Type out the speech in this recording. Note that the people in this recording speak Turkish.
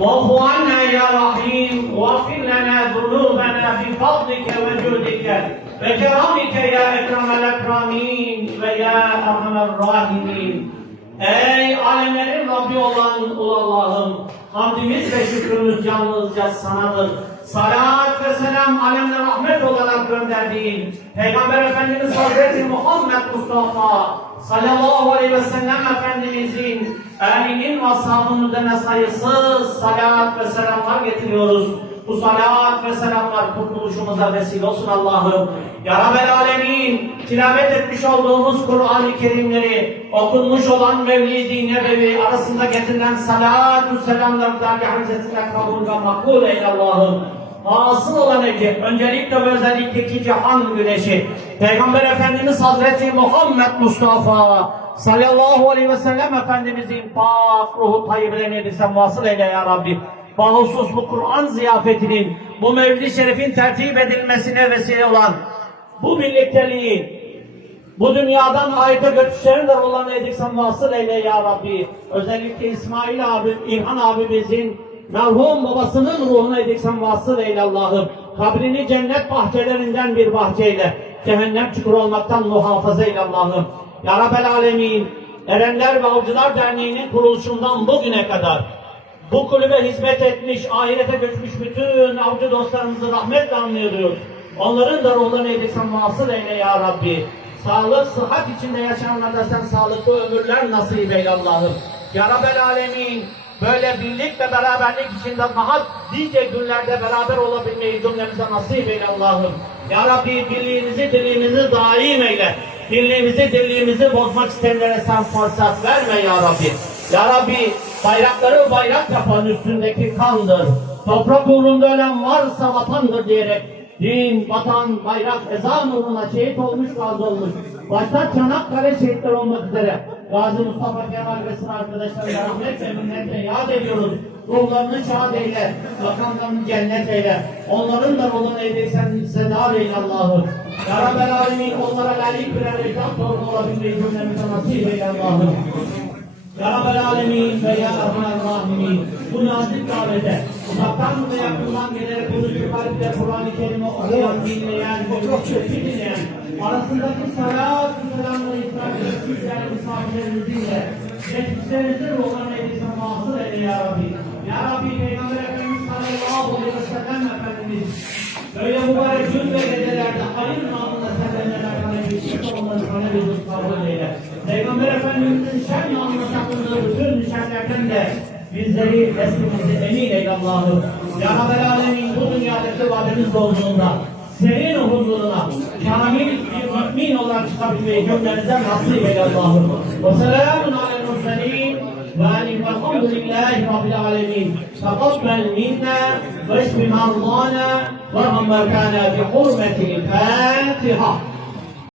واعف عنا يا رحيم واغفر لنا ذنوبنا بفضلك وجودك وكرمك يا اكرم الاكرمين ويا ارحم الراحمين Ey alemlerin Rabbi olan ulu Allah'ım, hamdimiz ve şükrümüz yalnızca sanadır. Salat ve selam alemle rahmet olarak gönderdiğin Peygamber Efendimiz Hazreti Muhammed Mustafa sallallahu aleyhi ve sellem Efendimizin elinin ve ashabının üzerine sayısız salat ve selamlar getiriyoruz. Bu salat ve selamlar kurtuluşumuza vesile olsun Allah'ım. Ya Rabbel Alemin, tilavet etmiş olduğumuz Kur'an-ı Kerimleri, okunmuş olan Mevlid-i Nebevi arasında getirilen salat-ü selamlar dahi hamzetine kabul ve makbul eyle Allah'ım. Asıl olan Ece, öncelikle ve özellikle iki cihan güneşi, Peygamber Efendimiz Hazreti Muhammed Mustafa sallallahu aleyhi ve sellem Efendimizin pak ruhu tayyiblerine edirsen vasıl eyle ya Rabbi. Bahusus bu Kur'an ziyafetinin, bu Mevlid-i Şerif'in tertip edilmesine vesile olan bu birlikteliği, bu dünyadan ayete götüşlerin de olan ediksen vasıl eyle ya Rabbi. Özellikle İsmail abi, İlhan abimizin merhum babasının ruhuna ediksen vasıl eyle Allah'ım. Kabrini cennet bahçelerinden bir bahçeyle, cehennem çukuru olmaktan muhafaza eyle Allah'ım. Ya Rabbel Alemin, Erenler ve Avcılar Derneği'nin kuruluşundan bugüne kadar bu kulübe hizmet etmiş, ahirete göçmüş bütün avcı dostlarımızı rahmetle anlıyoruz. Onların da ruhlarını edilsen vasıl eyle ya Rabbi. Sağlık, sıhhat içinde yaşayanlara sen sağlıklı ömürler nasip eyle Allah'ım. Ya Rabbel Alemin, böyle birlik ve beraberlik içinde daha nice günlerde beraber olabilmeyi cümlemize nasip eyle Allah'ım. Ya Rabbi birliğimizi, dirliğimizi daim eyle. Birliğimizi, dirliğimizi bozmak isteyenlere sen fırsat verme ya Rabbi. Ya Rabbi bayrakları bayrak yapan üstündeki kandır. Toprak uğrunda ölen varsa vatandır diyerek din, vatan, bayrak, ezan uğruna şehit olmuş, gazi olmuş. Başta Çanakkale şehitler olmak üzere Gazi Mustafa Kemal sıra arkadaşlarına rahmet ve minnetle yad ediyoruz. Ruhlarını şad eyle, makamlarını cennet eyle. Onların da ruhunu eyleysen sedar eyle Allah'ım. Ya Rabbel Alemin onlara layık birer evlat doğru olabilmeyi cümlemize nasip eyle Allah'ım. Ya Rabbel Alemin ve Ya Erhamer Rahimin bu nazik davete uzaktan ve yakından gelerek bunu kalple Kur'an-ı Kerim'i okuyan, dinleyen, okuyup dinleyen arasındaki salat sizler misafirlerinizle geçmişlerinizin ruhlarına edilsin mahsul eyle Ya Rabbi. Ya Rabbi Peygamber Efendimiz sallallahu aleyhi ve sellem Efendimiz böyle mübarek gün ve gecelerde hayır namına sevenlere karşı bir onları sana bir kabul eyle. Peygamber Efendimiz'in şen namına sakındığı bütün şerlerden de bizleri esmimizi emin eyle Allah'ım. Ya Rabbel Alemin bu dünyadaki vadimiz olduğunda senin huzuruna kamil bir mümin olarak çıkabilmeyi cümlemize nasip eyle Allah'ım. Ve selamun alel murselin ذلك الحمد لله رب العالمين تقبل منا واشف مرضانا وارحم موتانا بحرمة الفاتحة